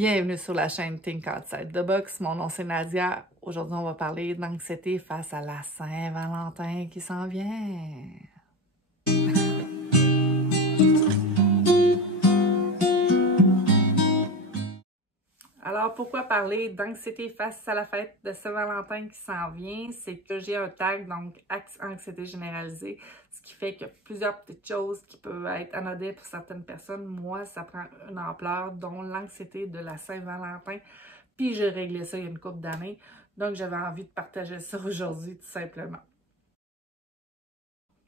Bienvenue sur la chaîne Think Outside the Box. Mon nom c'est Nadia. Aujourd'hui, on va parler d'anxiété face à la Saint-Valentin qui s'en vient. Alors, pourquoi parler d'anxiété face à la fête de Saint-Valentin qui s'en vient? C'est que j'ai un tag, donc anxiété généralisée, ce qui fait que plusieurs petites choses qui peuvent être anodines pour certaines personnes, moi, ça prend une ampleur, dont l'anxiété de la Saint-Valentin. Puis j'ai réglé ça il y a une couple d'années, donc j'avais envie de partager ça aujourd'hui, tout simplement.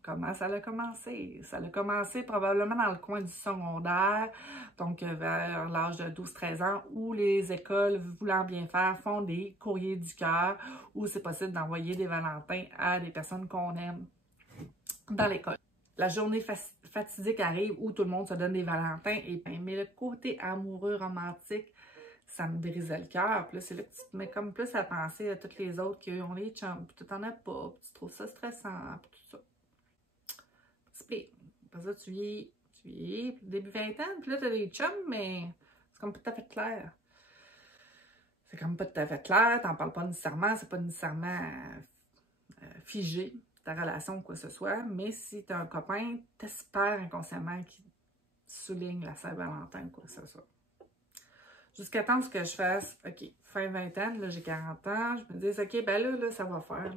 Comment ça a commencé? Ça a commencé probablement dans le coin du secondaire, donc vers l'âge de 12-13 ans, où les écoles, voulant bien faire, font des courriers du cœur, où c'est possible d'envoyer des valentins à des personnes qu'on aime dans l'école. La journée fatidique arrive où tout le monde se donne des valentins, mais le côté amoureux, romantique, ça me brisait le cœur. Puis là, c'est là que tu te mets comme plus à penser à toutes les autres qui ont les chums, puis tu t'en as pas, puis tu trouves ça stressant, puis tout ça. Après ça, tu vieillis, début vingtaine, puis là, tu as des chums, mais c'est comme pas tout à fait clair. C'est comme pas tout à fait clair, t'en parles pas nécessairement, c'est pas nécessairement figé, ta relation ou quoi que ce soit, mais si t'as un copain, t'espères inconsciemment qu'il souligne la Saint-Valentin ou quoi que ce soit. Jusqu'à temps que je fasse, OK, fin vingtaine, là, j'ai 40 ans, je me dis, OK, ben là, ça va faire.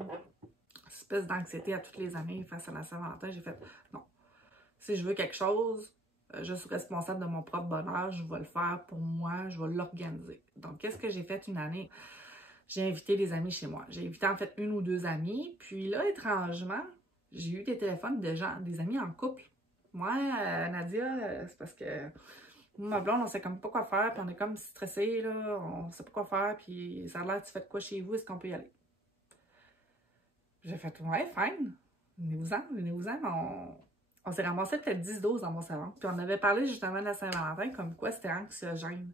Une espèce d'anxiété à toutes les années face à la Saint-Valentin. J'ai fait, non. Si je veux quelque chose, je suis responsable de mon propre bonheur, je vais le faire pour moi, je vais l'organiser. Donc, qu'est-ce que j'ai fait une année? J'ai invité des amis chez moi. J'ai invité en fait une ou deux amies, puis là, étrangement, j'ai eu des téléphones de gens, des amis en couple. Moi, Nadia, c'est parce que ma blonde, on sait comme pas quoi faire, puis on est comme stressé, là, on sait pas quoi faire, puis ça a l'air, tu fais de quoi chez vous, est-ce qu'on peut y aller? J'ai fait, ouais, fine, venez-vous-en, on s'est ramassé peut-être 10-12 dans mon salon, puis on avait parlé justement de la Saint-Valentin, comme quoi c'était anxiogène.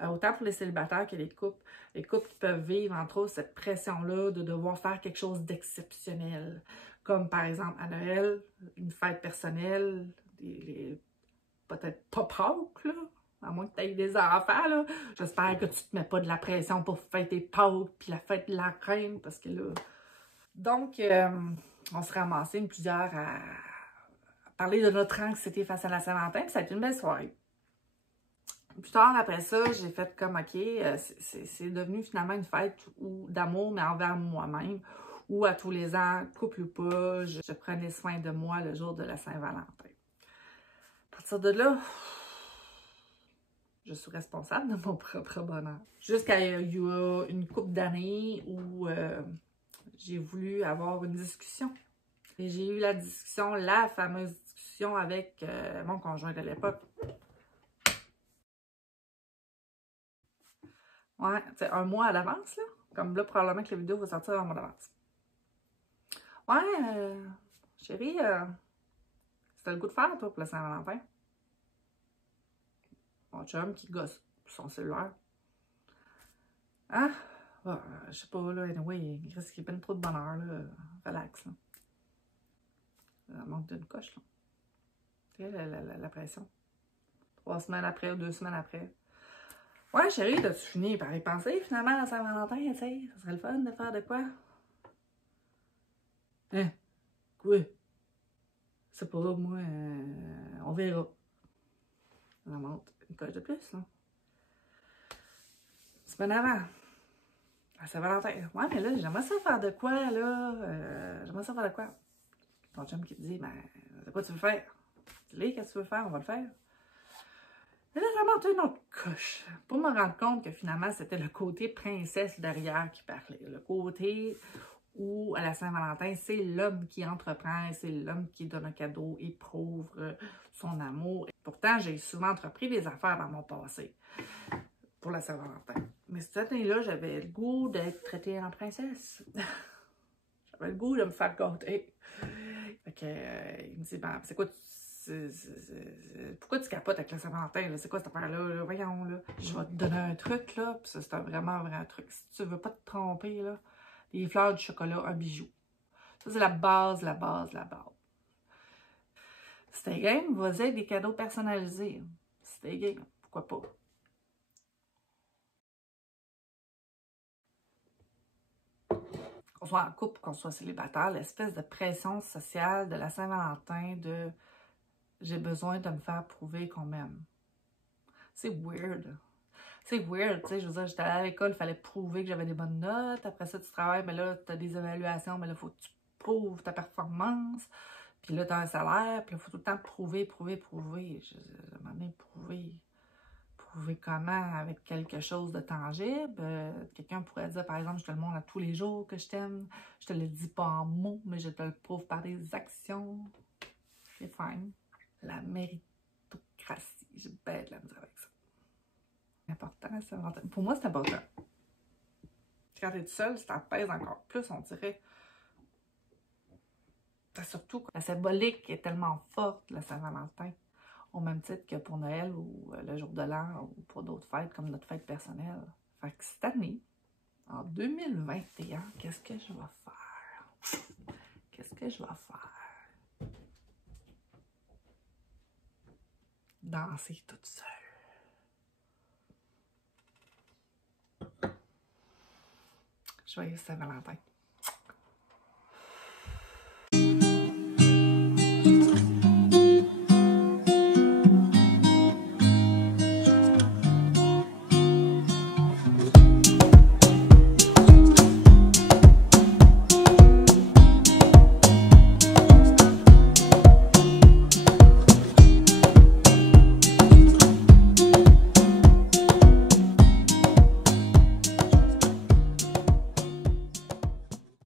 Autant pour les célibataires que les couples qui peuvent vivre, entre autres, cette pression-là de devoir faire quelque chose d'exceptionnel, comme par exemple à Noël, une fête personnelle, peut-être pas Pâques, là, à moins que tu aies des enfants, là. J'espère que tu te mets pas de la pression pour fêter Pâques, puis la fête de la reine, parce que là... Donc, on se ramassait plusieurs à parler de notre anxiété face à la Saint-Valentin, puis ça a été une belle soirée. Plus tard, après ça, j'ai fait comme, OK, c'est devenu finalement une fête d'amour, mais envers moi-même, où à tous les ans, couple ou pas, je prenais soin de moi le jour de la Saint-Valentin. À partir de là, je suis responsable de mon propre bonheur. Jusqu'à il y a une couple d'années où j'ai voulu avoir une discussion. Et j'ai eu la fameuse discussion avec mon conjoint de l'époque. Ouais, c'est un mois à l'avance, là. Comme là, probablement que la vidéo va sortir un mois d'avance. Ouais, chérie, c'était le goût de faire, toi, pour le Saint-Valentin. Mon chum qui gosse son cellulaire. Hein? Bah, je sais pas, là, anyway, il risque qu'il y ait trop de bonheur, là. Relax, là. Ça manque d'une coche, là. Tu sais, la pression. 3 semaines après ou 2 semaines après. Ouais, chérie, t'as-tu fini par y penser, finalement, à Saint-Valentin, tu sais? Ça serait le fun de faire de quoi? Hein? Quoi? C'est pas, moi, on verra. Ça monte une coche de plus, là. Semaine avant. À Saint-Valentin. Ouais, mais là, j'aimerais ça faire de quoi, là? J'aimerais ça faire de quoi? Ton chum qui te dit, ben, c'est quoi tu veux faire? Dis-le, qu'est-ce que tu veux faire? On va le faire. Et là, ça monte une autre coche. Pour me rendre compte que finalement, c'était le côté princesse derrière qui parlait. Le côté où, à la Saint-Valentin, c'est l'homme qui entreprend, c'est l'homme qui donne un cadeau, éprouve son amour. Et pourtant, j'ai souvent entrepris des affaires dans mon passé pour la Saint-Valentin. Mais cette année-là, j'avais le goût d'être traitée en princesse. J'avais le goût de me faire gâter. Fait que, il me dit, ben, c'est quoi, pourquoi tu capotes avec la Saint-Valentin? C'est quoi cette affaire-là? Voyons, là. Je vais te donner un truc, là. Puis ça, c'est vraiment un vrai truc. Si tu veux pas te tromper, là, des fleurs, du chocolat, un bijou. Ça, c'est la base. C'était game, vas-y avec des cadeaux personnalisés. C'était game, pourquoi pas? soit en couple, qu'on soit célibataire, l'espèce de pression sociale de la Saint-Valentin de « j'ai besoin de me faire prouver qu'on m'aime ». C'est weird. C'est weird, tu sais, je veux dire, j'étais allée à l'école, il fallait prouver que j'avais des bonnes notes. Après ça, tu travailles, mais là, tu as des évaluations, mais là, il faut que tu prouves ta performance. Puis là, tu as un salaire, puis là, il faut tout le temps prouver. Je m'en ai prouvé. Prouver comment? Avec quelque chose de tangible. Quelqu'un pourrait dire, par exemple, je te le montre à tous les jours que je t'aime. Je te le dis pas en mots, mais je te le prouve par des actions. C'est fine. La méritocratie. J'ai bien de la misère avec ça. Important, ça. Pour moi, c'est important. Quand t'es seul, ça pèse encore plus, on dirait. Surtout, la symbolique est tellement forte, le Saint-Valentin. Au même titre que pour Noël ou le jour de l'an ou pour d'autres fêtes comme notre fête personnelle. Fait que cette année, en 2021, qu'est-ce que je vais faire? Qu'est-ce que je vais faire? Danser toute seule. Joyeux Saint-Valentin.